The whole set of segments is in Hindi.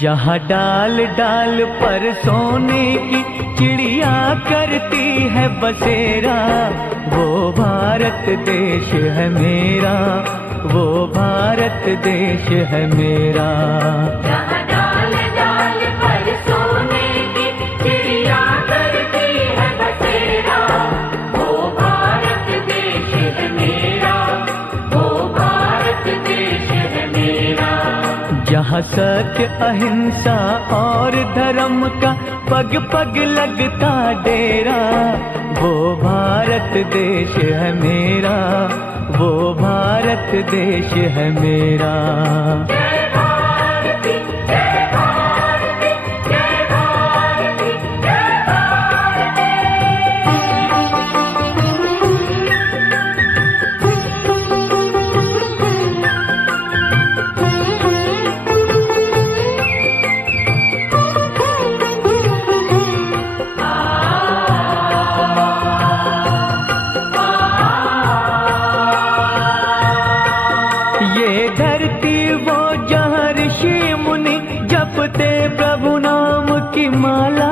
जहाँ डाल डाल पर सोने की चिड़िया करती है बसेरा, वो भारत देश है मेरा, वो भारत देश है मेरा। जहाँ डाल डाल पर सोने की चिड़िया करती है बसेरा, वो भारत देश है मेरा, वो भारत देश है मेरा। जहाँ सत्य अहिंसा और धर्म का पग पग लगता डेरा, वो भारत देश है मेरा, वो भारत देश है मेरा। जय भारती जय भारती जय भारती जय भारती। ये धरती वो जहाँ ऋषि मुनि जपते प्रभु नाम की माला,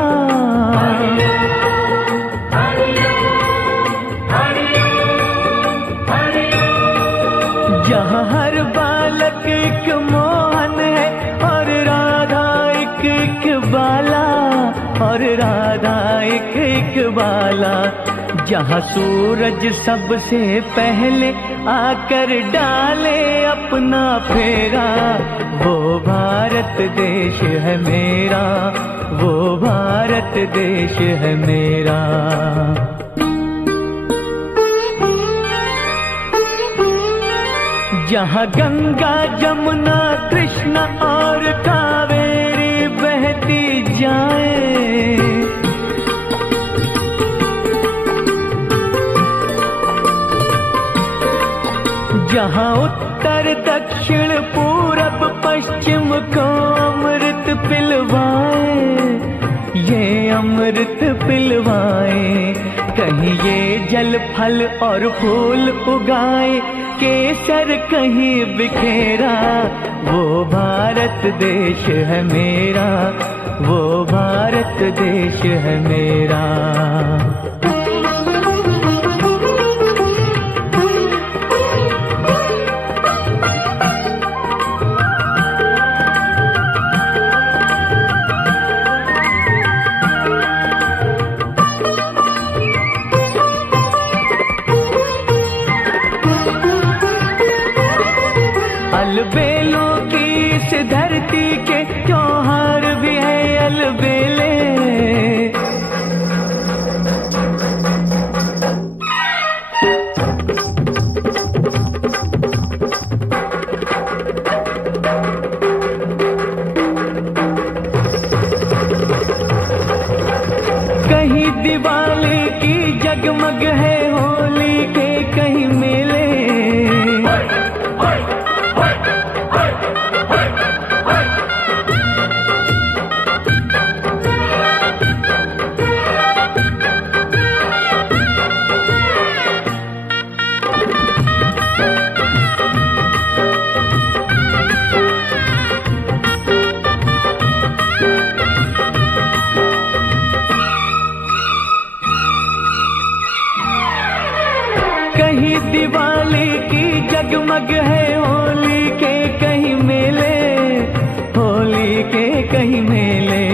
जहाँ हर बालक एक मोहन है और राधा एक एक बाला, और राधा एक एक बाला। जहाँ सूरज सबसे पहले आकर डाले अपना फेरा, वो भारत देश है मेरा, वो भारत देश है मेरा। जहाँ गंगा जमुना कृष्णा और कावेरी बहती जाए, जहाँ उत्तर दक्षिण पूरब पश्चिम को अमृत पिलवाए, ये अमृत पिलवाए। कहीं ये जल फल और फूल उगाए, केसर कहीं बिखेरा, वो भारत देश है मेरा, वो भारत देश है मेरा। अलबेलों की इस धरती के त्योहार भी है अलबेले, कहीं दिवाली की जगमग है होली के कहीं मेले, कहीं दिवाली की जगमग है होली के कहीं मेले, होली के कहीं मेले।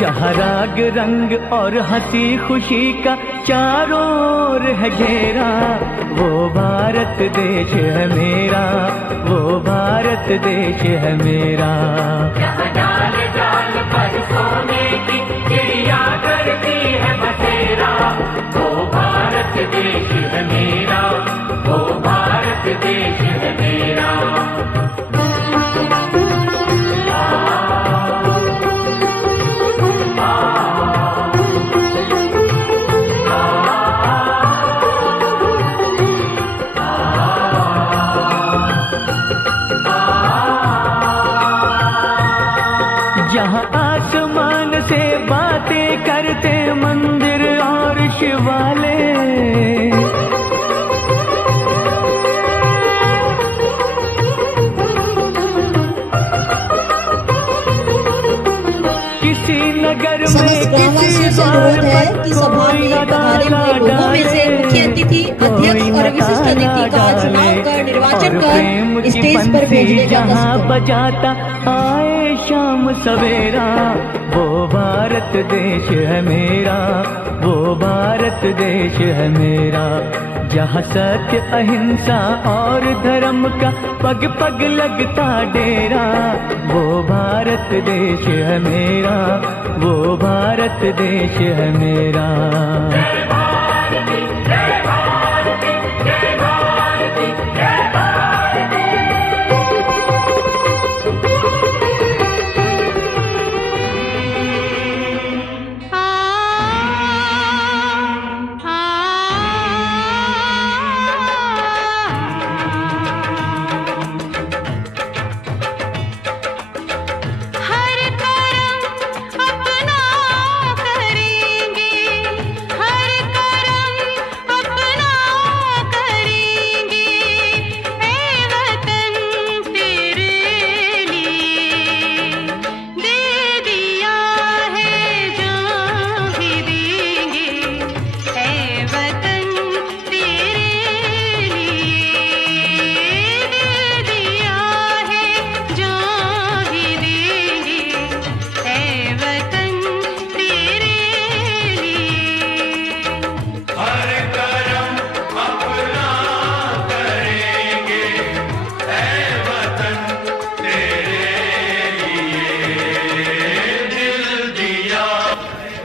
जहाँ राग रंग और हंसी खुशी का चारों ओर है घेरा, वो भारत देश है मेरा, वो भारत देश है मेरा। जहाँ डाल डाल पर सोने की चिड़िया करती है बसेरा, वो भारत देश है मेरा, वो भारत देश है मेरा। जहाँ आसमान से बातें करते मंदिर में पधारे हुए लोगों में से मुख्य अतिथि, अध्यक्ष और विशिष्ट अतिथि का चुनाव कर निर्वाचन कर स्टेज पर भेजने का कष्ट। बजाता आए शाम सवेरा, वो भारत देश है मेरा, वो भारत देश है मेरा। जहाँ सत्य अहिंसा और धर्म का पग पग लगता डेरा, वो भारत देश है मेरा, वो भारत देश है मेरा। जय भारती जय भारती जय भारती जय भारती।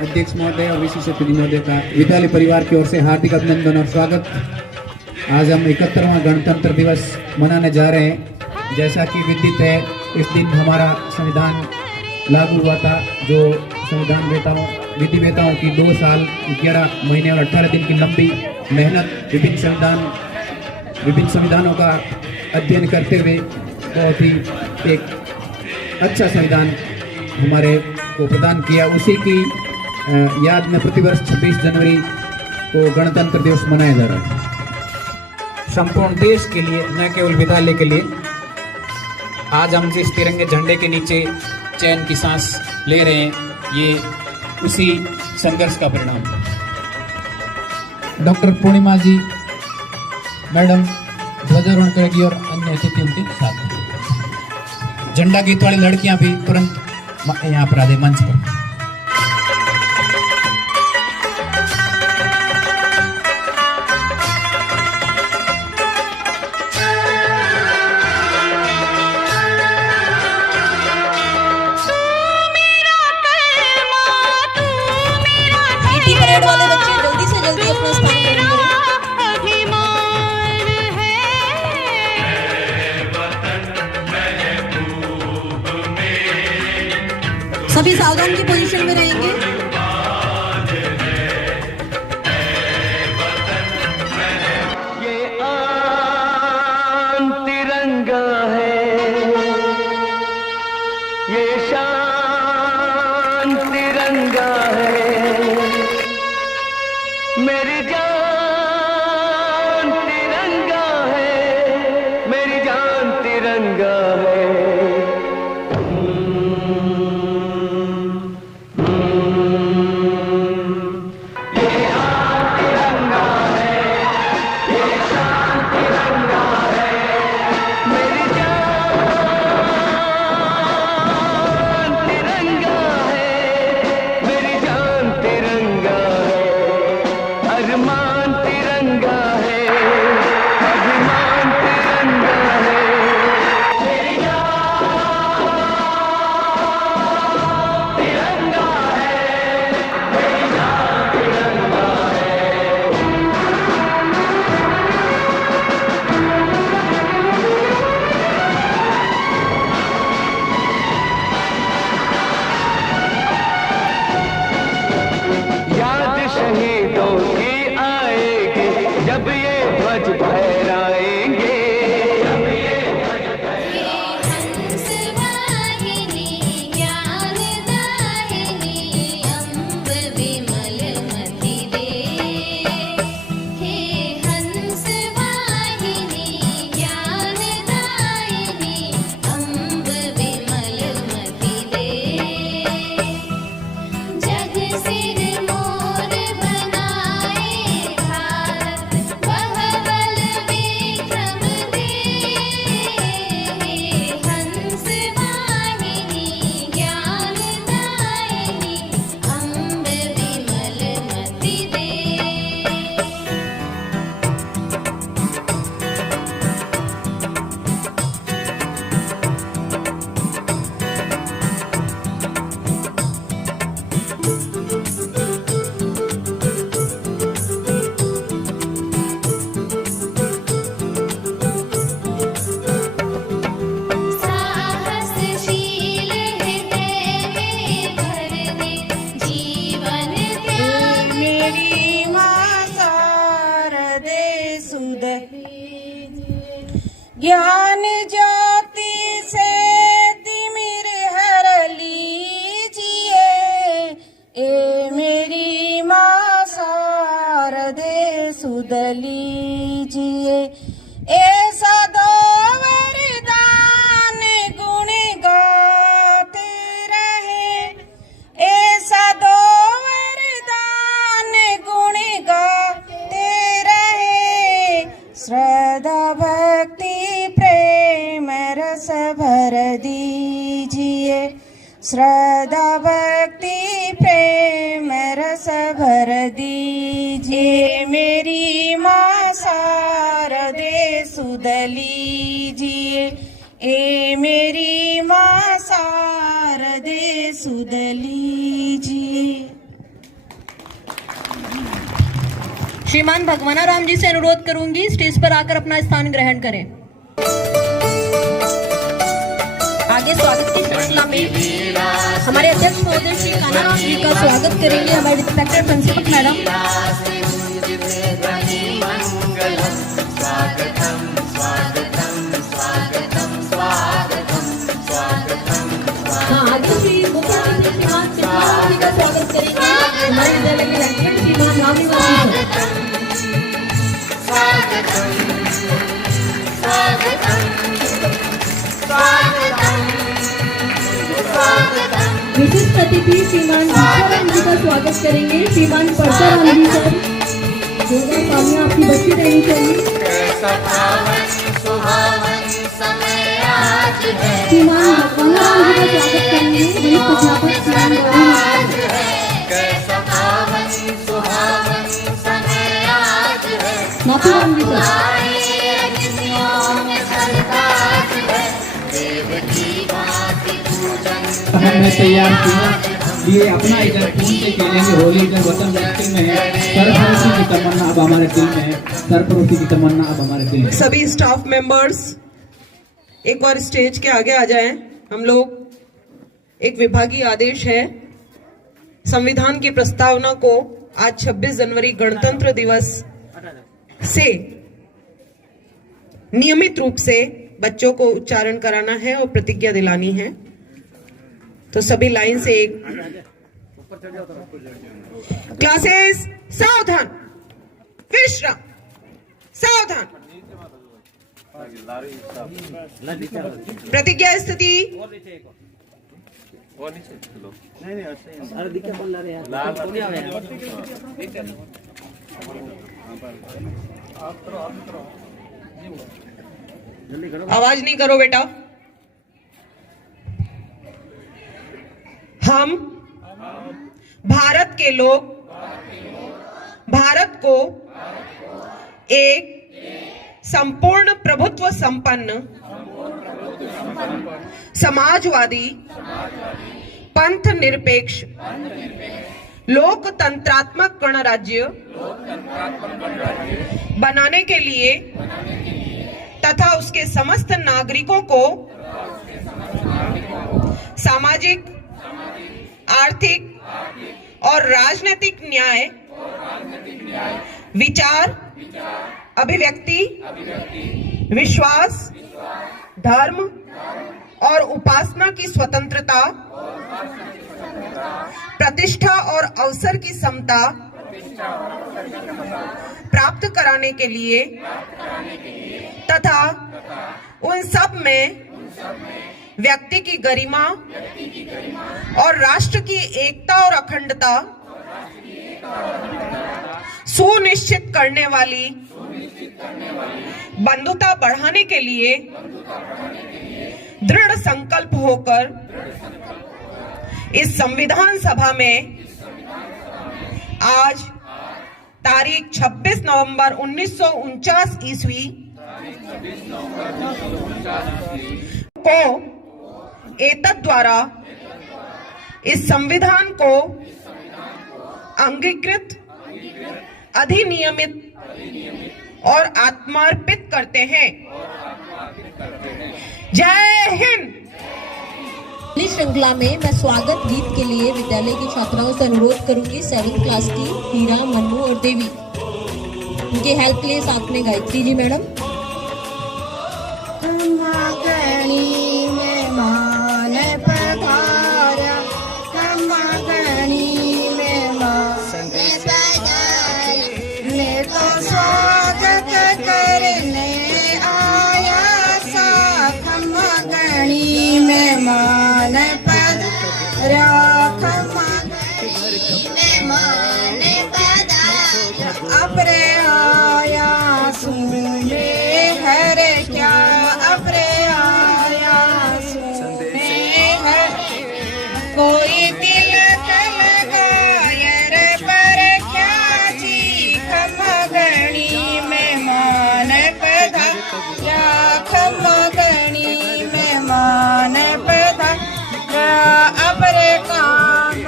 अध्यक्ष महोदय और विशिष्ट अतिथि महोदय का विद्यालय परिवार की ओर से हार्दिक अभिनंदन और स्वागत। आज हम 71वां गणतंत्र दिवस मनाने जा रहे हैं। जैसा कि विदित है, इस दिन हमारा संविधान लागू हुआ था, जो संविधान विधिवेताओं की 2 साल 11 महीने और 18 दिन की लंबी मेहनत, विभिन्न संविधानों का अध्ययन करते हुए बहुत ही एक अच्छा संविधान हमारे को प्रदान किया। उसी की याद में प्रतिवर्ष 26 जनवरी को गणतंत्र दिवस मनाया जा रहा है। संपूर्ण देश के लिए, न केवल विद्यालय के लिए, आज हम जिस तिरंगे झंडे के नीचे चैन की सांस ले रहे हैं, ये उसी संघर्ष का परिणाम है। डॉक्टर पूर्णिमा जी मैडम ध्वजारोहण करेगी और अन्य अतिथि उनके साथ हैं। झंडा गीत वाली लड़कियां भी तुरंत यहाँ पर आ जाए मंच पर। परेड वाले बच्चे जल्दी से जल्दी अपना स्थान ग्रहण करें। सभी सावधान की पोजीशन में रहेंगे। ये आन तिरंगा है, ये शान तिरंगा है, मेरी जान तिरंगा है, मेरी जान तिरंगा है। अरमान ज्ञान ज्योति से तिमिर हर लीजिए, ए मेरी माँ शारदे सुध लीजिए। ऐसा दो वरदान गुण गाते रहे, ऐसा दो वरदान गुण गाते रहे। श्रद्धा भक्ति प्रेम रस भर दीजिए, श्रद्धा भक्ति प्रेम रस भर दीजिए। मेरी माँ शारदे सुध लीजिए, ए मेरी माँ शारदे सुध लीजिए। श्रीमान भगवानाराम जी से अनुरोध करूंगी स्टेज पर आकर अपना स्थान ग्रहण करें। आगे स्वागत की श्रृंखला में हमारे अध्यक्ष महोदय श्री कानाराम जी का स्वागत करेंगे हमारे रिस्पेक्टेड प्रिंसिपल मैडम। हाँ, आगे श्री मुख्यमंत्री श्रीमान चित्तौड़ जी का स्वागत करेंगे हमारे विद्यालय के लेक्चरर श्रीमान रामनिवास जी। विशिष्ट अतिथि श्रीमान परशुराम जी का स्वागत करेंगे श्रीमान परशुराम जी सर। जोरदार तालियां आपकी बच्ची देनी चाहिए। श्रीमान भगवानाराम जी का स्वागत करेंगे वरिष्ठ अध्यापक श्रीमान नाथूराम जी सर। हमने तैयार किया ये अपना इधर खून से खेलेंगे होली इधर वतन रक्षी में है। सरपरोसी की तमन्ना अब हमारे दिल में है, सरपरोसी की तमन्ना अब हमारे दिल में है। सभी स्टाफ मेंबर्स एक बार स्टेज के आगे आ जाएं। हम लोग एक विभागीय आदेश है, संविधान की प्रस्तावना को आज 26 जनवरी गणतंत्र दिवस से नियमित रूप से बच्चों को उच्चारण कराना है और प्रतिज्ञा दिलानी है। तो सभी लाइन से एक क्लासेस सावधान, विश्राम, सावधान। प्रतिज्ञा स्थिति। आवाज नहीं करो बेटा। हम भारत के लोग भारत को एक संपूर्ण प्रभुत्व संपन्न समाजवादी पंथ निरपेक्ष लोकतंत्रात्मक गणराज्य बनाने के लिए तथा उसके समस्त नागरिकों को सामाजिक, आर्थिक और राजनीतिक न्याय, विचार, अभिव्यक्ति, विश्वास, धर्म और उपासना की स्वतंत्रता, प्रतिष्ठा और अवसर की समता प्राप्त कराने के लिए तथा उन सब में व्यक्ति की गरिमा और राष्ट्र की एकता और अखंडता सुनिश्चित करने वाली बंधुता बढ़ाने के लिए दृढ़ संकल्प होकर इस संविधान सभा में आज तारीख 26 नवंबर 1949 ईस्वी को एतद द्वारा इस संविधान को अंगीकृत, अधिनियमित और आत्मार्पित करते हैं। जय हिंद। इस श्रृंखला में मैं स्वागत गीत के लिए विद्यालय की छात्राओं से अनुरोध करूंगी 7th क्लास की हीरा, मन्नू और देवी। उनके हेल्प के लिए साथ में गायत्री जी मैडम। खम्मा गणी मेहमान पधारा अपरे कान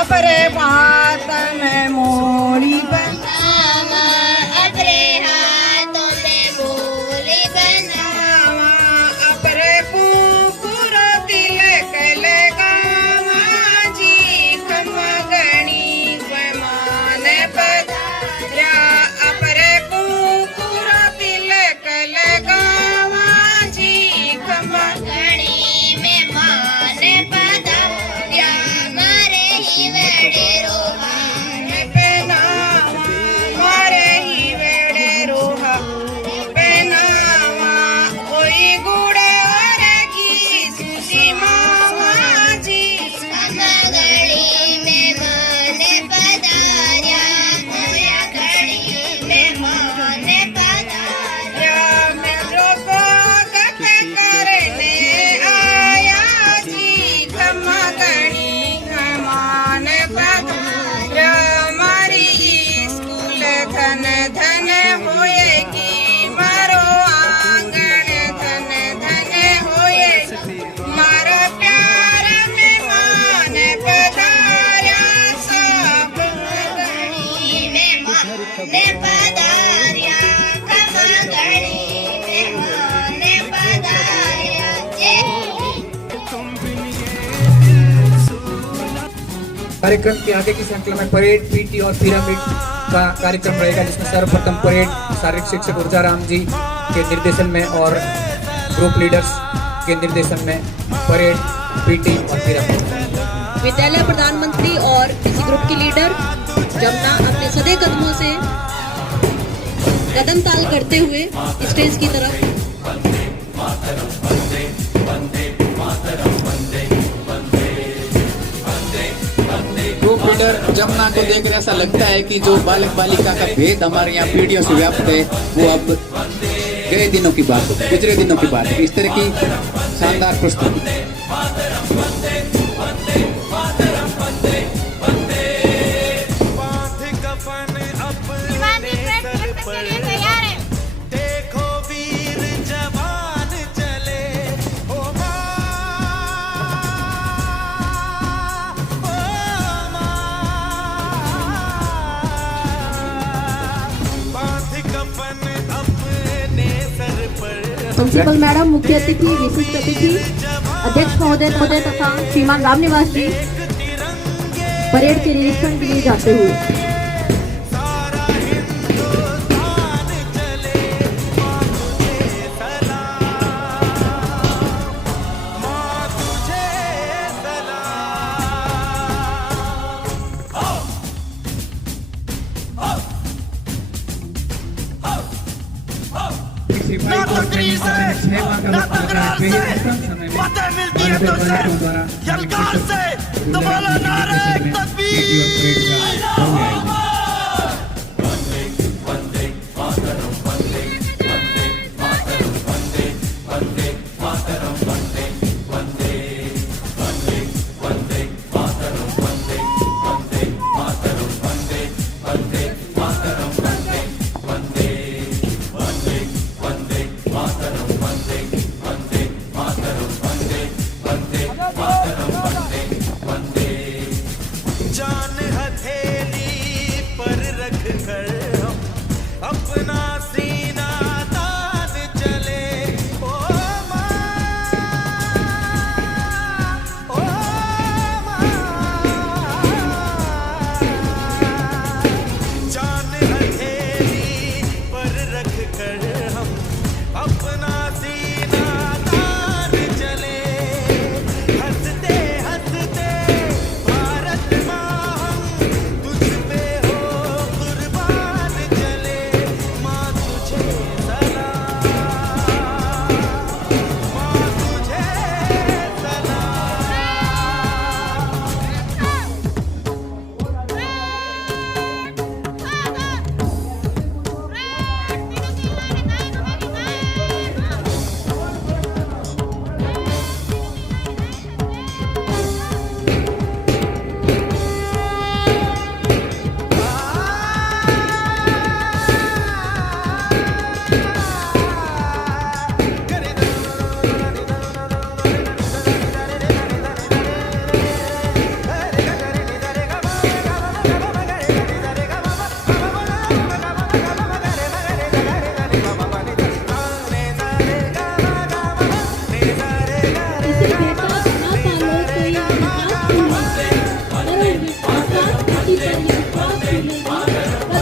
अपरे बात में मोड़ी बनावा अपरे हाथों में बोली बनावा अपरे कुकुर तिलक लगावा जी खम्मा गणी मेहमान पधारा अपरे कुकुर तिलक लगावा जी खम्मा गणी मेहमान पधारा मारे ही वेड़े रोहान पहनावा मारे ही वेड़े रोहा पहनावा कोई गुड़ और की सुसी मावा जी खम्मा गणी मेहमान पधारा मोया गणी मेहमान पधारा मेरे को कट करने आया जी खम्मा गणी मेहमान पधारा मारी स्कूल धन धन होएगी मारो आंगन धन धन होएगी मारा प्यार मेहमान पधारा सब गणी मेहमान पधारा खम्मा गणी मेहमान पधारा कार्यक्रम के आगे की श्रृंखला में परेड, पीटी और पिरामिड का कार्यक्रम रहेगा, जिसमें सर्वप्रथम परेड शारीरिक शिक्षक ऊर्जाराम जी के निर्देशन में और ग्रुप लीडर्स के निर्देशन में परेड, पीटी और पिरामिड। विद्यालय प्रधानमंत्री और किसी ग्रुप की लीडर जमुना अपने सदे कदमों से कदम ताल करते हुए स्टेज की तरफ ग्रुप लीडर जमुना को देखकर ऐसा लगता है कि जो बालक बालिका का भेद हमारे यहाँ पीढ़ियों से व्याप्त है वो अब गए दिनों की बात है, गुजरे दिनों की बात है। इस तरह की शानदार प्रस्तुति। प्रिंसिपल मैडम, मुख्य अतिथि, विशिष्ट अतिथि, अध्यक्ष महोदय तथा श्रीमान राम निवास जी परेड के निरीक्षण के लिए जाते हुए नौकरी से पता मिलती है तो से यलगार से तो बोलो नारे तकबीर। जान हथेली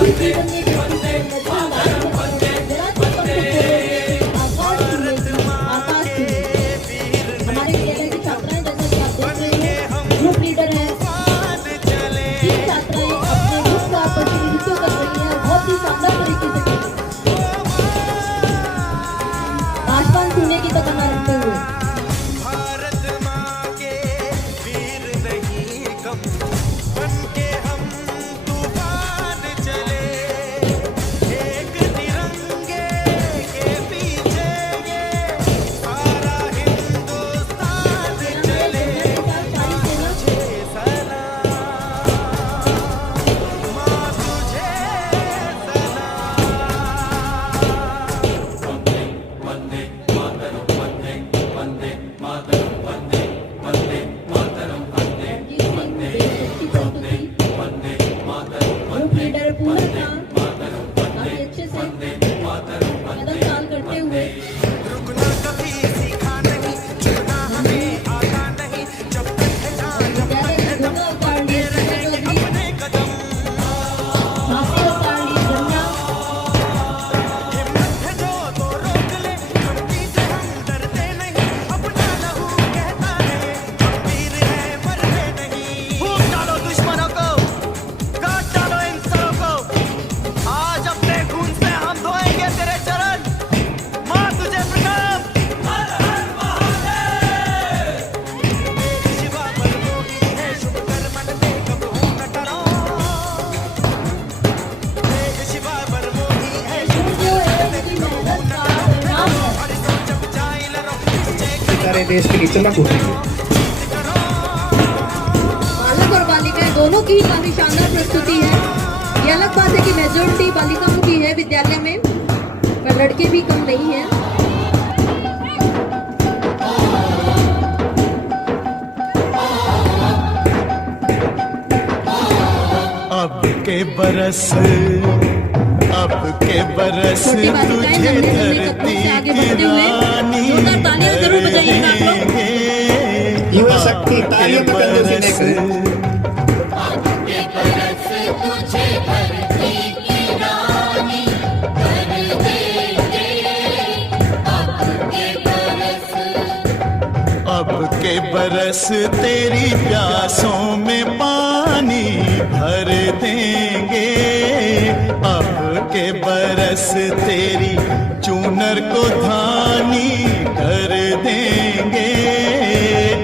जीवन में आकाश हमारे विद्यालय की छात्राएं जैसा कि आप देख रहे हैं ग्रुप लीडर है। तीन छात्राएं अपने ग्रुप का प्रतिनिधित्व कर रही है बहुत ही शानदार तरीके से। आसमान छूने की तमन्ना रखते हुए देश के लिए चमक होती है। बालक और बालिकाएं दोनों की काफी शानदार प्रस्तुति है। ये अलग बात है कि मेजोरिटी बालिकाओं की है विद्यालय में, पर लड़के भी कम नहीं हैं। अब के बरस छोटी बालिकाएं लंबे लंबे कदमों से आगे बढ़ते हुए जोरदार तालियां जरूर बजाइएगा आप लोग। युवा शक्ति तालियों में कंधों से देकर अब के बरस तेरी प्यासों में पानी भर देंगे। अब के बरस तेरी चूनर को धानी कर देंगे।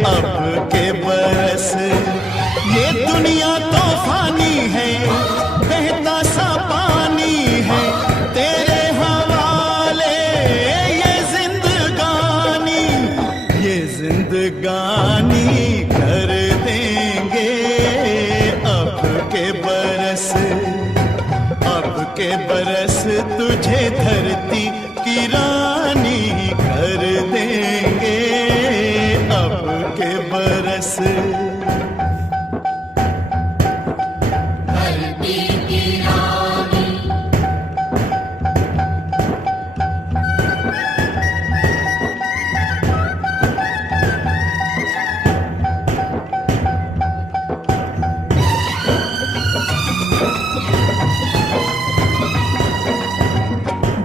अब के बरस ये दुनिया तो फानी है, बहता सा पानी है तेरे हवाले ये जिंदगानी कर देंगे। अब के बरस तुझे धरती की रानी कर देंगे। अब के बरस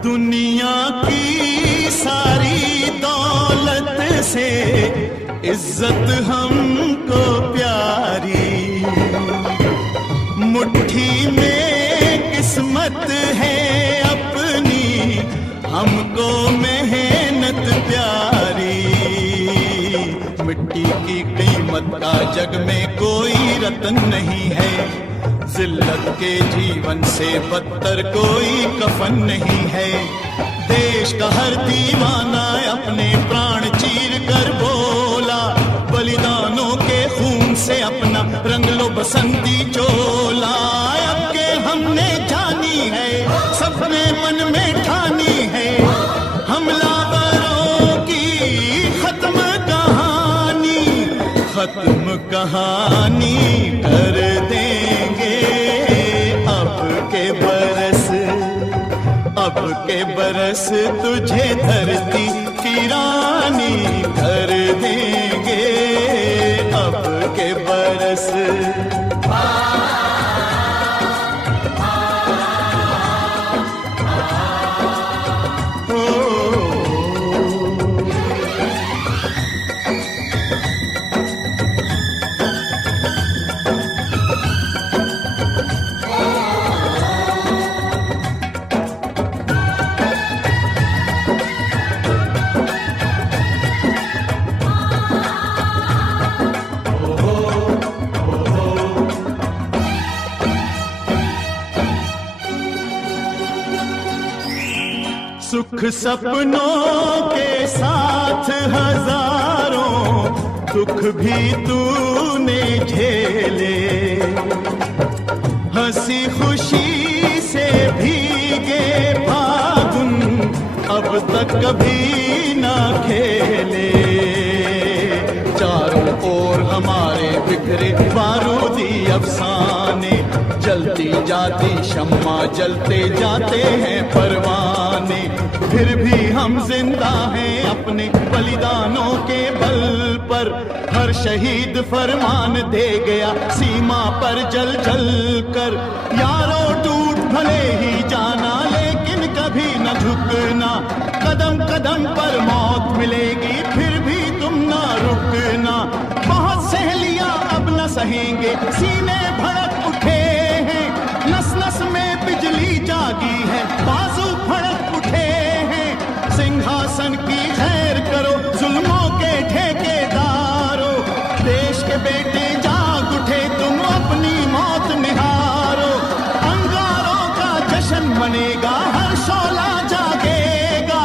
दुनिया की सारी दौलत से इज्जत हमको प्यारी, मुट्ठी में किस्मत है अपनी हमको मेहनत प्यारी। मिट्टी की कीमत का जग में कोई रतन नहीं है, जिल्लत के जीवन से बदतर कोई कफन नहीं है। देश का हर दीवाना अपने प्राण चीर कर बोला, बलिदानों के खून से अपना रंग लो बसंती चोला। अब के हमने जानी है, सबने मन में ठानी है, हमलावरों की खत्म कहानी कर देंगे। अब के बरस तुझे धरती की रानी कर देंगे। अब के बरस सुख सपनों के साथ हजारों दुख भी तूने झेले, हंसी खुशी से भीगे फागुन अब तक कभी ना खेले। चारों ओर हमारे बिखरे बारूदी अफसाने, जलती जाती शम्मा जलते जाते हैं परवाने, फिर भी हम जिंदा हैं अपने बलिदानों के बल पर। हर शहीद फरमान दे गया सीमा पर जल जल कर, यारों टूट भले ही जाना लेकिन कभी न झुकना, कदम कदम पर मौत मिलेगी फिर भी तुम ना रुकना। बहुत सहेलियां अब न सहेंगे, सीने भड़क उठे हैं, नस नस में बिजली जागी है, बाजू फड़क उठे हैं। सिंहासन की खैर करो जुल्मों के ठेकेदारों, देश के बेटे जाग उठे तुम अपनी मौत निहारो। अंगारों का जश्न मनेगा, हर शोला जागेगा,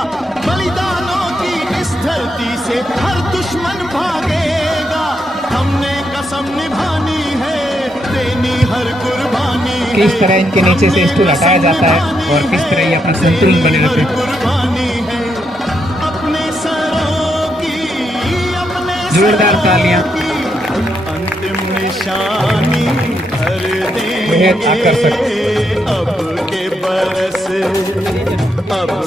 बलिदानों की इस धरती से हर दुश्मन भागेगा। हमने कसम निभानी है, देनी हर कुर्बानी। किस तरह इनके नीचे से स्टूल हटाया जाता है और किस तरह ये अपना संतुलन बने रहते हैं। कुर्बानी है अपने सरों की, अपने जोरदार तालियां। अंतिम निशानी भर देंगे अब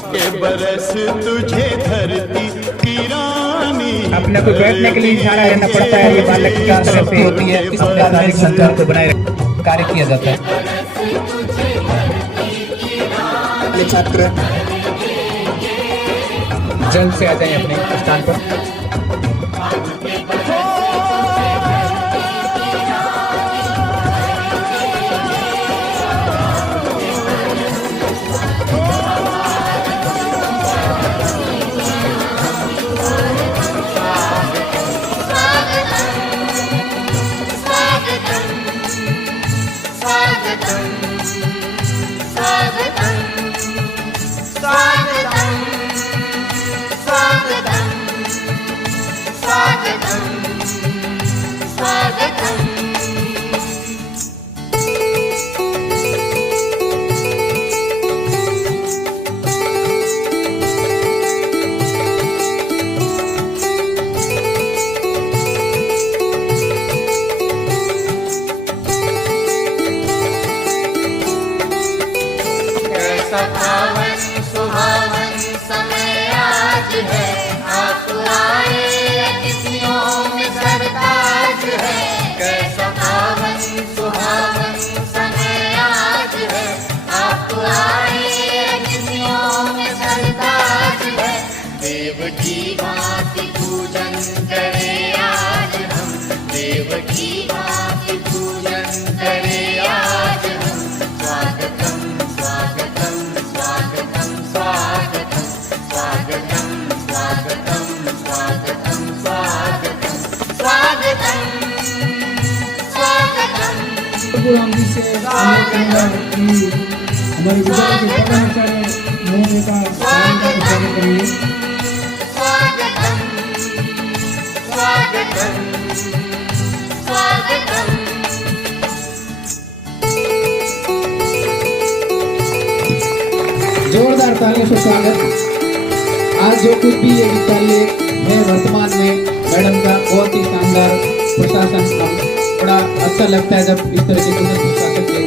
के बरस तुझे धरती की रानी। अपने को बैठने के लिए इशारा रहना पड़ता है, ये बालक की तरफ से होती है, इस आधारित संचार को बनाए कार्य किया जाता है। ये छात्र जल्द से आ जाए अपने स्थान पर। हम जिससे हमारे विद्यालय के प्रधानाचार्य महोदय का स्वागत करेंगे। जोरदार तालियों से स्वागत। आज जो कुछ भी ये विद्यालय है वर्तमान में, मैडम का बहुत ही शानदार प्रशासन, बड़ा अच्छा लगता है जब इस तरह के प्रशासक के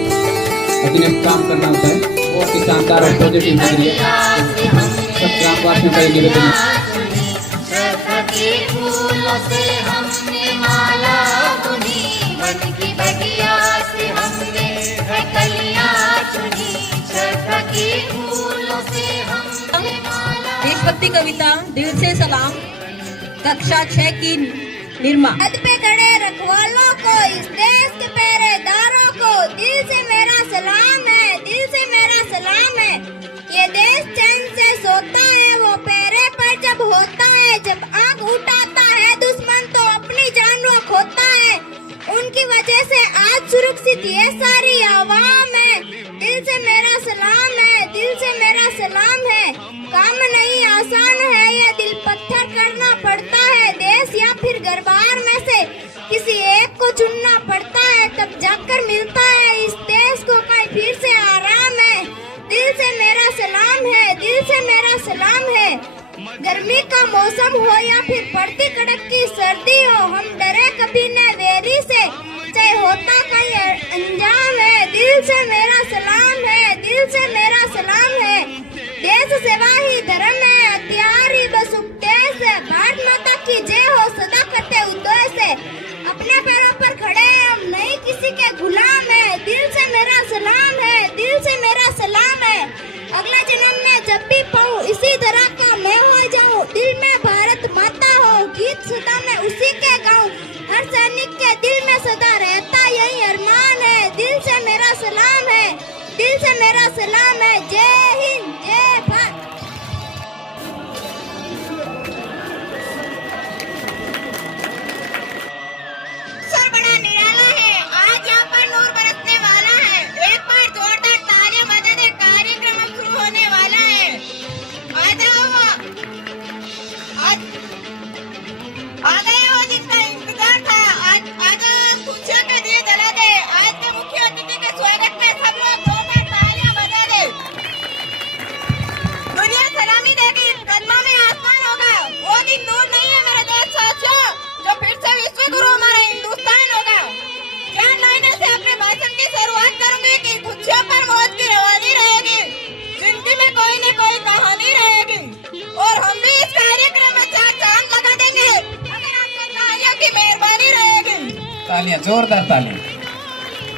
अधीन काम करना होता है। बहुत ही शानदार और पॉजिटिव नजरिए सब ग्रामवासियों का निवेदन है। देशभक्ति कविता दिल से सलाम, कक्षा 6 की निर्मा। पद पे खड़े रखवालों को, इस देश के पहरेदारों को दिल से मेरा सलाम है, दिल से मेरा सलाम है। ये देश चैन से सोता है, वो पहरे पर जब होता है, जब आंख उठाता है दुश्मन तो अपनी जान वो खोता है। उनकी वजह से आज सुरक्षित ये सारी आवाम है। दिल से मेरा सलाम है, दिल से मेरा सलाम है। फिर घर बार में से किसी एक को चुनना पड़ता है, तब जाकर मिलता है इस देश को कहीं फिर से आराम है। दिल से मेरा सलाम है, दिल से मेरा सलाम है। गर्मी का मौसम हो या फिर पड़ती कड़क की सर्दी हो, हम डरे कभी न वेरी से, चाहे होता कहीं अंजाम है। दिल से मेरा सलाम है, दिल से मेरा सलाम है। देश सेवा ही धर्म है, हथियार ही बस उपदेश है। भारत माता की जय हो सदा करते उद्देश्य से, अपने पैरों पर खड़े हैं हम नहीं किसी के गुलाम है। दिल से मेरा सलाम है, दिल से मेरा सलाम है। अगला जन्म में जब भी पाऊँ इसी तरह का मैं हो जाऊँ, दिल में भारत माता हो, गीत सदा मैं उसी के गाऊँ। हर सैनिक के दिल में सदा रहता यही अरमान है। दिल से मेरा सलाम है, दिल से मेरा सलाम है। जय हिंद, जय भारत। सर बड़ा निराला है, आज यहाँ पर नूर बरसने वाला है। एक बार जोरदार तालियां बजा दे, कार्यक्रम अब शुरू होने वाला है। आ गए हो जिसका इंतजार था, आज हम खुशियों के दिए जला दे। आज के मुख्य अतिथि के स्वागत में सब लोग जोरदार तालियां बजा दे। दुनिया सलामी देगी, कदमों में आसमान होगा। वो दिन दूर नहीं है मेरे देश साथियों, जो फिर से विश्व गुरु हमारा हिंदुस्तान होगा। चार लाइनों से अपने भाषण की शुरुआत करूंगी कि खुशियों पर मौज की रवानी रहेगी, जिंदगी में कोई न कोई कहानी रहेगी, और हम भी इस कार्यक्रम में चार चांद लगा देंगे अगर आपकी तालियों की मेहरबानी रहेगी। तालियां, जोरदार तालियां।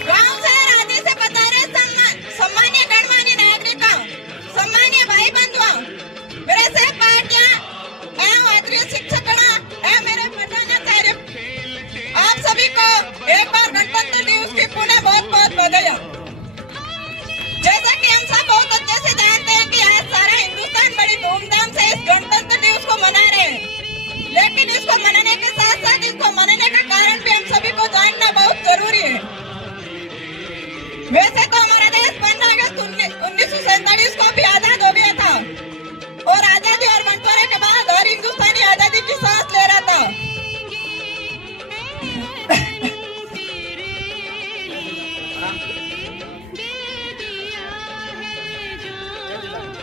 गाँव से राज्य से पधारे सम्मान्य गणमान्य नागरिकों, सम्मान्य भाई बंधुओं, मेरे सहपाठियों एवं आदरणीय शिक्षकों एवं मेरे प्रधानाचार्य, आप सभी को एक बार गणतंत्र दिवस की पुनः बहुत बहुत बधाई। जैसा कि हम सब बहुत अच्छे से जानते हैं कि आज सारा हिंदुस्तान बड़ी धूमधाम से इस गणतंत्र दिवस को मना रहे हैं, लेकिन इसको मनाने के साथ साथ इसको मनाने का कारण भी हम सभी को जानना बहुत जरूरी है। वैसे तो हमारा देश 15 अगस्त 1947 को भी आजाद हो गया था, और आजादी और बंटवारे के बाद हर हिंदुस्तानी आजादी की सांस ले रहा था।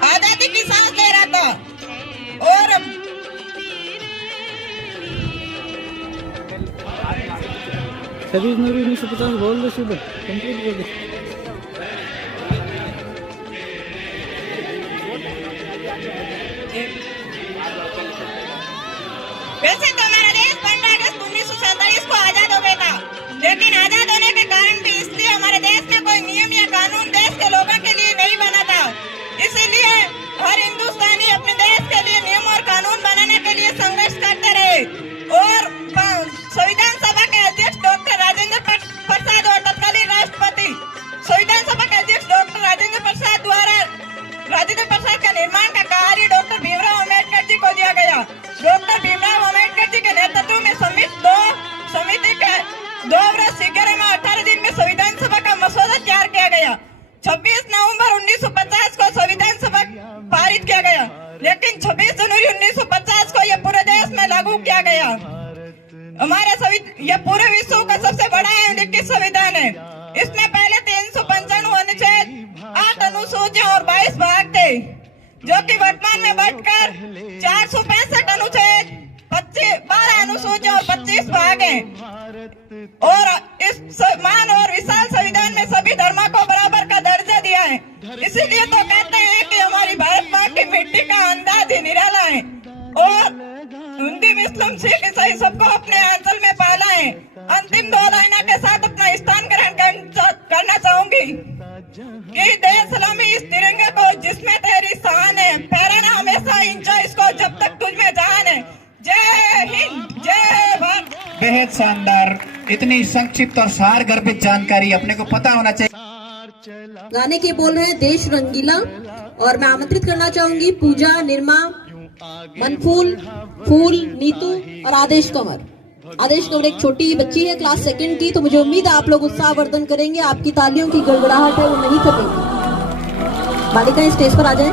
आजादी की सांस ले रहा था, और छब्बीस जनवरी 1950 बोल दो, सीधे कंप्लीट कर दो। वैसे तो हमारा देश 15 अगस्त 1947 को आजाद हो गया था, लेकिन आजाद होने के कारण भी इसलिए हमारे देश में कोई नियम या कानून देश के लोगों के लिए नहीं बना था। इसीलिए हर हिंदुस्तानी अपने देश के लिए नियम और कानून बनाने के लिए संघर्ष करते रहे, और संविधान सभा के अध्यक्ष डॉक्टर राजेंद्र प्रसाद और तत्कालीन राष्ट्रपति संविधान सभा के अध्यक्ष डॉक्टर राजेंद्र प्रसाद द्वारा राजेंद्र प्रसाद का निर्माण का कार्य डॉक्टर भीमराव अम्बेडकर जी को दिया गया। डॉक्टर भीमराव अम्बेडकर जी के नेतृत्व में समिति के 2 वर्ष 18 दिन में संविधान सभा का मसौदा तैयार किया गया। 26 नवंबर 1950 को संविधान सभा पारित किया गया, लेकिन 26 जनवरी 1950 को यह पूरे देश में लागू किया गया। यह पूरे विश्व का सबसे बड़ा एवं लिखित संविधान है। इसमें पहले 395 अनुच्छेद, 8 अनुसूचियां और 22 भाग थे, जो कि वर्तमान में बढ़कर 465 अनुच्छेद, 12 अनुसूचियां और 25 भाग हैं। और इस महान और विशाल संविधान में सभी धर्मों को बराबर का दर्जा दिया है। इसीलिए तो कहते हैं कि हमारी भारत माँ की मिट्टी का अंदाज ही निराला है, और हिंदू मुस्लिम सिख ईसाई सबको अपने अंचल में पाला है। अंतिम 2 लाइनों के साथ अपना स्थान ग्रहण करना चाहूंगी कि दे सलामी इस तिरंगे को जिसमें तेरी शान है, फहराना हमेशा इंचा इसको जब तक तुझ में जान है। जय हिंद, जय भारत। बेहद शानदार, इतनी संक्षिप्त और सार गर्भित जानकारी अपने को पता होना चाहिए। गाने के बोल हैं देश रंगीला, और मैं आमंत्रित करना चाहूंगी पूजा, निर्मा, मनफूल, फूल, नीतू और आदेश कंवर। आदेश कंवर एक छोटी बच्ची है, क्लास 2 की, तो मुझे उम्मीद है आप लोग उत्साहवर्धन करेंगे, आपकी तालियों की गड़गड़ाहट है वो नहीं थकेगी। बालिकाएं स्टेज पर आ जाएं।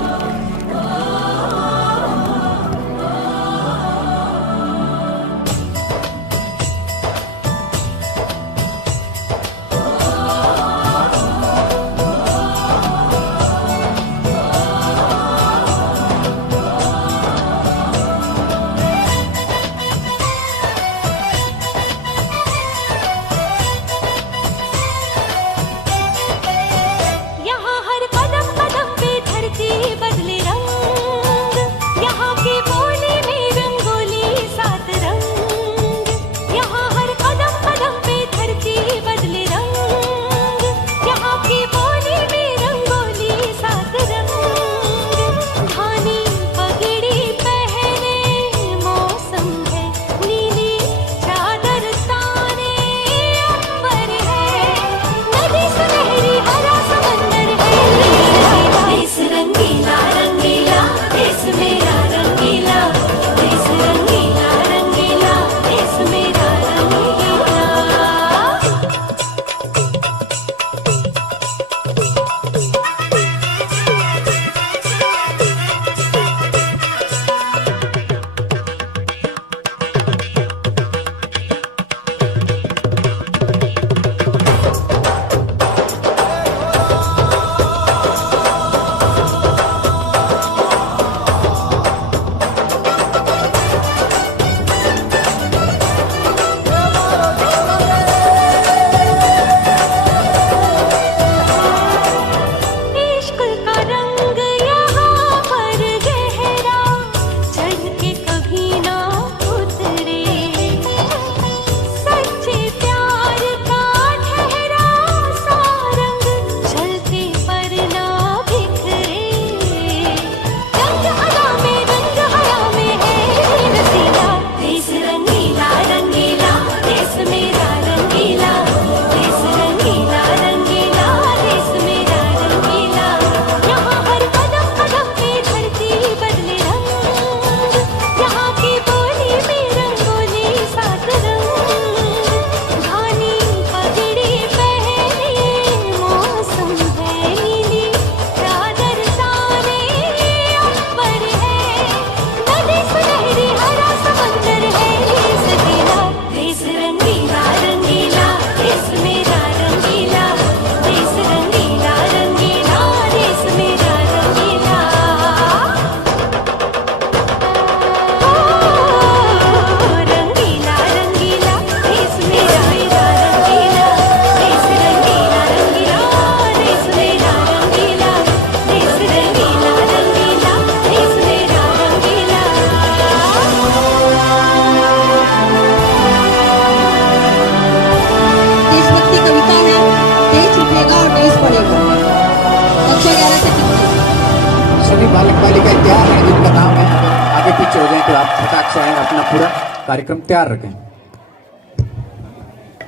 बालक बालिकाएं तैयार हैं, जिनका काम है आगे पीछे हो जाए तो आप फटाक से आए, अपना पूरा कार्यक्रम तैयार रखें।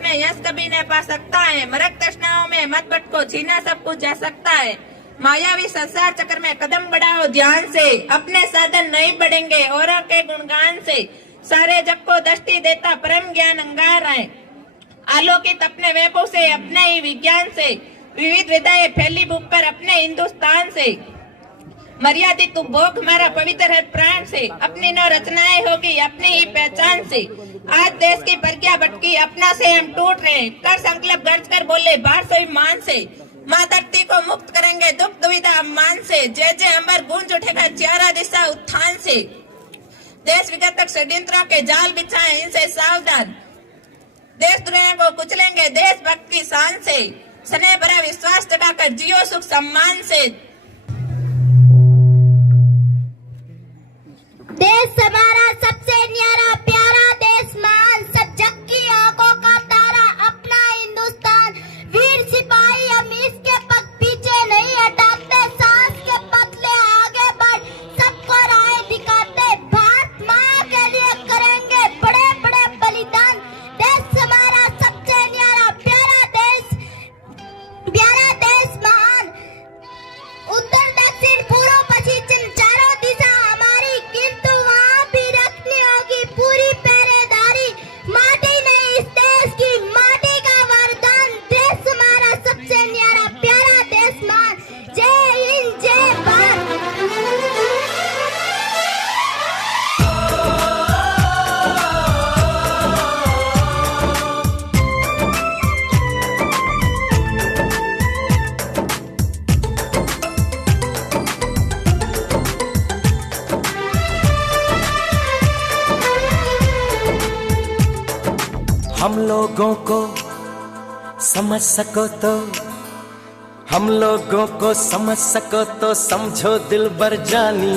में यश कभी न पा सकता है, मरक तृष्णाओं में मत भटको, छीना सब कुछ जा सकता है। मायावी संसार चक्र में कदम बढ़ाओ ध्यान से, अपने साधन नहीं बढ़ेंगे औरों के गुणगान से। सारे जग को दृष्टि देता परम ज्ञान अंगार है, आलोकित अपने वैभव से, अपने ही विज्ञान से। विविध हृदय फैली भूख पर अपने हिंदुस्तान से, मर्यादित उपभोग हमारा पवित्र है प्राण से। अपनी नौ रचनाएं होगी अपनी ही पहचान से। आज देश की प्रज्ञा भटकी, अपना से हम टूट रहे, कर संकल्प गर्ज कर बोले बाहर स्वाभिमान से। माँ धरती को मुक्त करेंगे दुख दुविधा अपमान से, जय जय अमर गूंज उठेगा चारा दिशा उत्थान से। देश विघातक षड्यंत्रों के जाल बिछाए, इनसे सावधान, देशद्रोहियों को कुचलेंगे देशभक्त की शान से। स्नेह भरा विश्वास जगाकर जियो सुख सम्मान से। देश हमारा सबसे न्यारा प्यारा देश मान, सब जग की आंखों का तारा अपना हिंदुस्तान। वीर सिपाही हम इसके पग पीछे नहीं हटाते, सांस के बदले आगे बढ़ सबको राह दिखाते। भारत माँ के लिए करेंगे बड़े बड़े बलिदान, देश हमारा सबसे न्यारा प्यारा देश महान। उत्तर दक्षिण पूर्व पश्चिम चारों दिशा हमारी, किंतु वहाँ भी रखनी होगी पूरी पहरेदारी। माटी नहीं इस देश की, माटी का वरदान, देश हमारा सबसे न्यारा प्यारा देश मान। जय हिंद जय भारत। हम लोगों को समझ सको तो, हम लोगों को समझ सको तो समझो दिल भर जानी।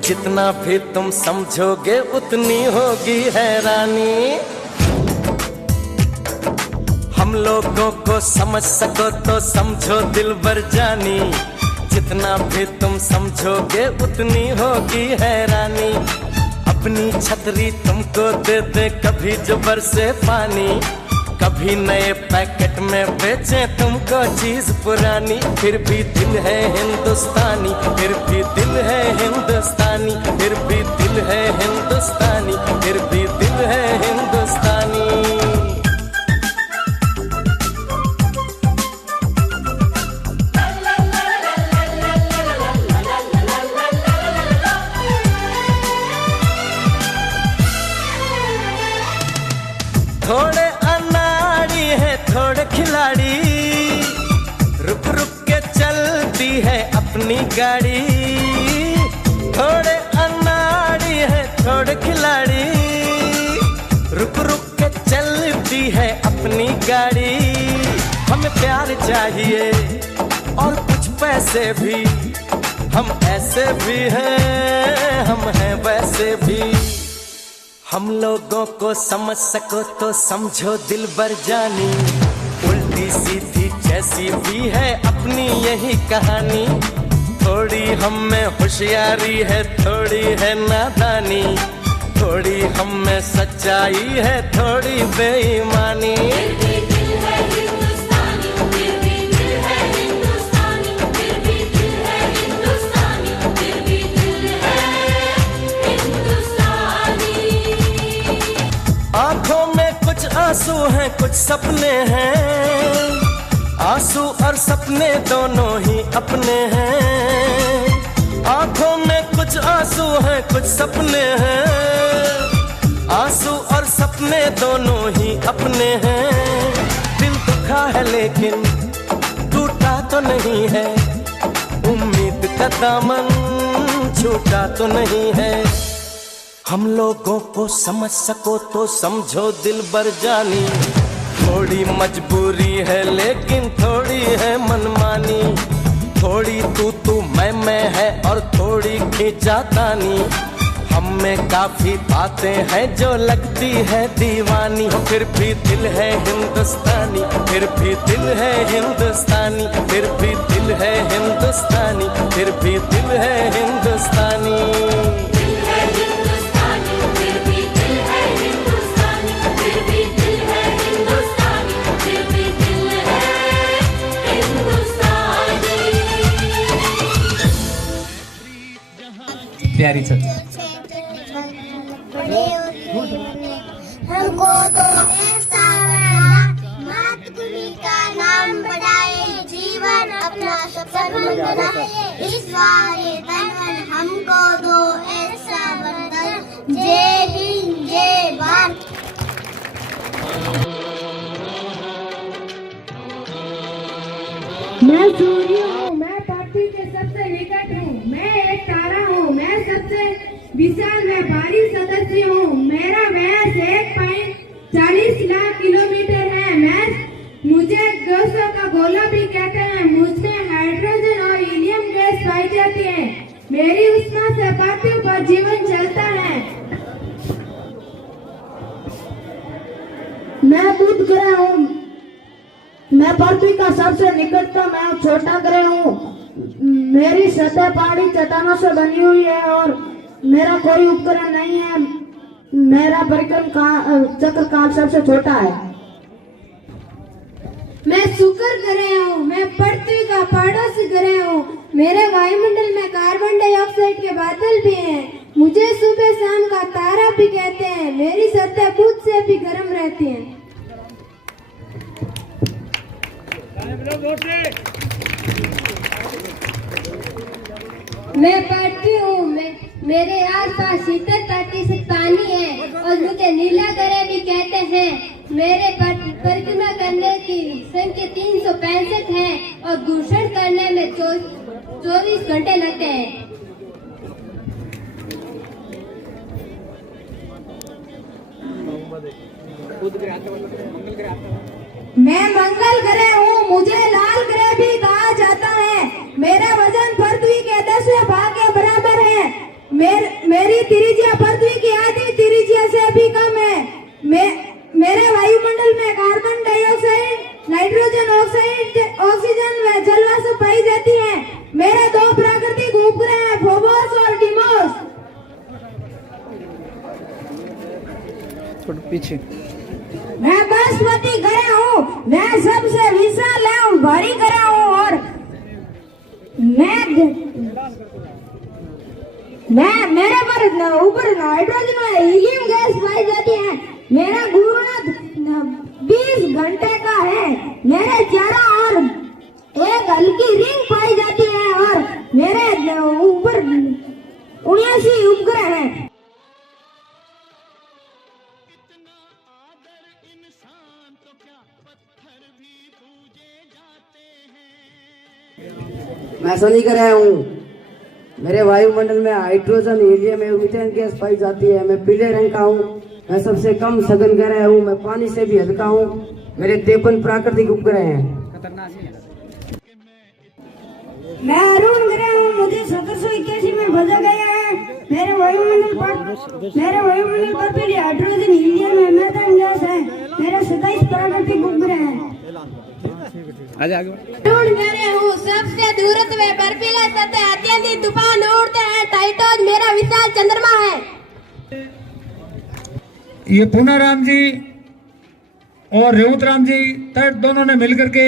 जितना भी तुम समझोगे उतनी होगी हैरानी। हम लोगों को समझ सको तो समझो दिल भर जानी। जितना भी तुम समझोगे उतनी होगी हैरानी। अपनी छतरी तुमको दे दे कभी जो बरसे पानी, कभी नए पैकेट में बेचे तुमको चीज पुरानी। फिर भी दिल है हिंदुस्तानी, फिर भी दिल है हिंदुस्तानी, फिर भी दिल है हिंदुस्तानी, फिर भी दिल है हिंदुस्तानी। थोड़े अनाड़ी है थोड़े खिलाड़ी, रुक रुक के चलती है अपनी गाड़ी। थोड़े अनाड़ी है थोड़े खिलाड़ी, रुक रुक के चलती है अपनी गाड़ी। हमें प्यार चाहिए और कुछ पैसे भी, हम ऐसे भी हैं हम हैं वैसे भी। हम लोगों को समझ सको तो समझो दिल भर जानी। उल्टी सीधी जैसी भी है अपनी यही कहानी। थोड़ी हम में होशियारी है थोड़ी है नादानी, थोड़ी हम में सच्चाई है थोड़ी बेईमानी। आंखों में कुछ आंसू हैं कुछ सपने हैं, आंसू और सपने दोनों ही अपने हैं। आंखों में कुछ आंसू हैं कुछ सपने हैं, आंसू और सपने दोनों ही अपने हैं। दिल दुखा है लेकिन टूटा तो नहीं है, उम्मीद का दामन छूटा तो नहीं है। हम लोगों को समझ सको तो समझो दिल भर जानी। थोड़ी मजबूरी है लेकिन थोड़ी है मनमानी, थोड़ी तू मैं है और थोड़ी खींचातानी। हम में काफी बातें हैं जो लगती है दीवानी। फिर भी दिल है हिंदुस्तानी, फिर भी दिल है हिंदुस्तानी, फिर भी दिल दिल है हिंदुस्तानी, फिर भी दिल है हिंदुस्तानी। प्यारी सर हमको तो ऐसा मातृभूमि का नाम बढ़ाए, जीवन अपना सफल बनाए, इस वारे तन हमको दो ऐसा वतन। जय हिंद जय भारत। मैं सूर्य हूँ, मैं पृथ्वी के सबसे निकट हूँ, मैं एक तारा हूँ, मैं सबसे विशाल मैं भारी सदस्य हूँ। मेरा व्यास 1.40 लाख किलोमीटर है। मुझे ग्रहों का गोला भी कहते हैं। मुझमें हाइड्रोजन और हीलियम गैस पाई जाती है। मेरी उष्मा से पृथ्वी पर जीवन चलता है। मैं बुध ग्रह हूँ, मैं पृथ्वी का सबसे निकटतम और छोटा ग्रह हूँ। मेरी सतह पहाड़ी चट्टानों से बनी हुई है और मेरा कोई उपग्रह नहीं है। मेरा परिक्रम चक्र काल सबसे छोटा है। मैं शुक्र ग्रह हूँ, मैं पृथ्वी का पड़ोसी ग्रह हूँ। मेरे वायुमंडल में कार्बन डाइऑक्साइड के बादल भी हैं। मुझे सुबह शाम का तारा भी कहते हैं। मेरी सतह बुध से भी गर्म रहती है। मैं पृथ्वी हूँ, मेरे आसपास शीतल तटी से पानी है और मुझे नीला ग्रह भी कहते हैं। मेरे परिक्रमा करने की संख्या 365 है और घूर्षण करने में 24 घंटे लगते हैं। मैं मंगल ग्रह हूँ, मुझे लाल ग्रह भी कहा जाता है। मेरा वजन पृथ्वी के 10वें भाग के बराबर है। मेरी त्रिज्या पृथ्वी की आधी त्रिज्या से भी कम है। मेरे वायुमंडल में carbon dioxide, nitrogen oxide, oxygen व जलवाष्प पाई जाती है। मेरे 2 प्राकृतिक उपग्रह हैं, फोबोस और डिमोस। पीछे मैं बृहस्पति ग्रह हूँ, मैं सबसे विशाल एवं भारी ग्रह हूँ और मेरे पर ऊपर हाइड्रोजन और हीलियम गैस पाई जाती है। मेरा घूर्णन 20 घंटे का है। मेरे चारों ओर एक हल्की रिंग पाई जाती है और मेरे ऊपर 79 उपग्रह हैं। मैं शनि ग्रह हूँ, मेरे वायुमंडल में हाइड्रोजन, हीलियम एवं मीथेन गैस पाई जाती है। मैं पीले रंग का हूँ, मैं सबसे कम सघन ग्रह हूँ, मैं पानी से भी हल्का हूँ। मेरे 53 प्राकृतिक उपग्रह हैं। मैं अरुण ग्रह हूँ, मुझे 1781 में भेजा गया है। मेरे वायुमंडल पर पीले हाइड्रोजन, हीलियम एवं मीथेन गैस है। मेरे 27 प्राकृतिक उपग्रह हैं। अरुण ग्रह हूँ, सबसे दूरस्थ व बर्फीला सतह, अत्यधिक तूफान उड़ते हैं। टाइटन मेरा विशाल चंद्रमा है। ये पूनाराम जी और रेवतराम जी तट दोनों ने मिलकर के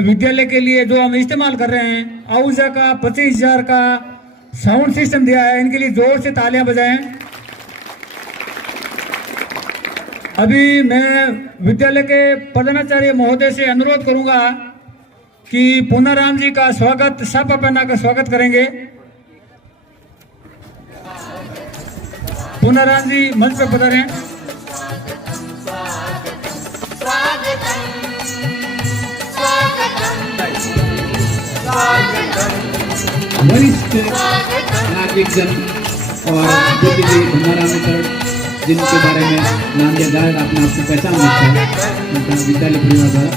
विद्यालय के लिए जो हम इस्तेमाल कर रहे हैं, आउजा का 25,000 का साउंड सिस्टम दिया है। इनके लिए जोर से तालियां बजाएं। अभी मैं विद्यालय के प्रधानाचार्य महोदय से अनुरोध करूंगा कि पूनाराम जी का स्वागत साफा पहना कर स्वागत करेंगे। पूनाराम जी मंच पर पधारें। वरिष्ठ नागरिकजन और बुद्धिजीवी भंडारा मित्र जिनके बारे में नाम दिया जाएगा, अपने आप को पहचान सकता है। उनका विद्यालय परिवार द्वारा,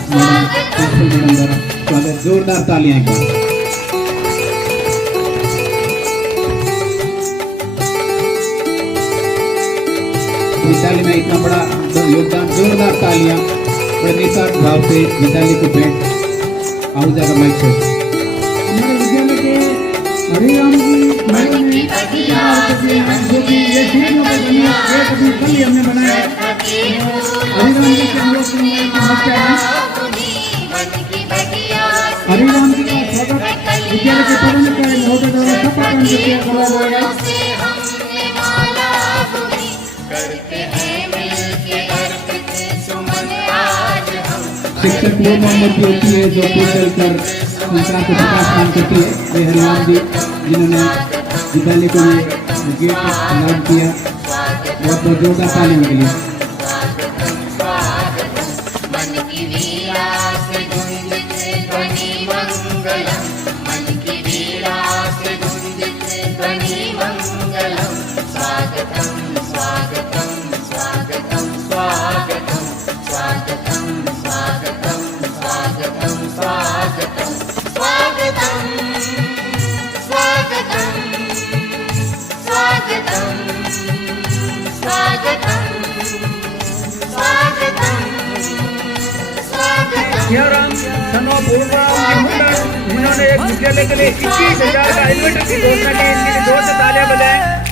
मैडम द्वारा स्वागत, जोरदार तालियां एक बार। विद्यालय में इतना बड़ा योगदान, जोरदार तालियां बड़े निस्वार्थ भाव से विद्यालय को भेंट। आउजा का माइक हरिराम जी मैंने जो कि ये सीढ़ियों पे बनी है, ये कभी कल ही हमने बनाया है। हरिराम जी के लोग नमस्कार है। हरिराम जी का स्वागत विद्यालय के पदाधिकारी महोदय द्वारा शपथ किया गया है। शिक्षक वो मोहम्मद होती है जो पूजल कर संस्कार को प्रकाश काम करती है। वे हरिराम जी जिन्होंने विद्यालय को गेट लॉन्च किया, बहुत बहुत जोरदार तालियों के लिए। सियाराम सन ऑफ जिन्होंने एक विद्यालय के लिए 21,000 का इन्वेंटर की घोषणा की, इनके लिए जोर से तालियां बजाएं।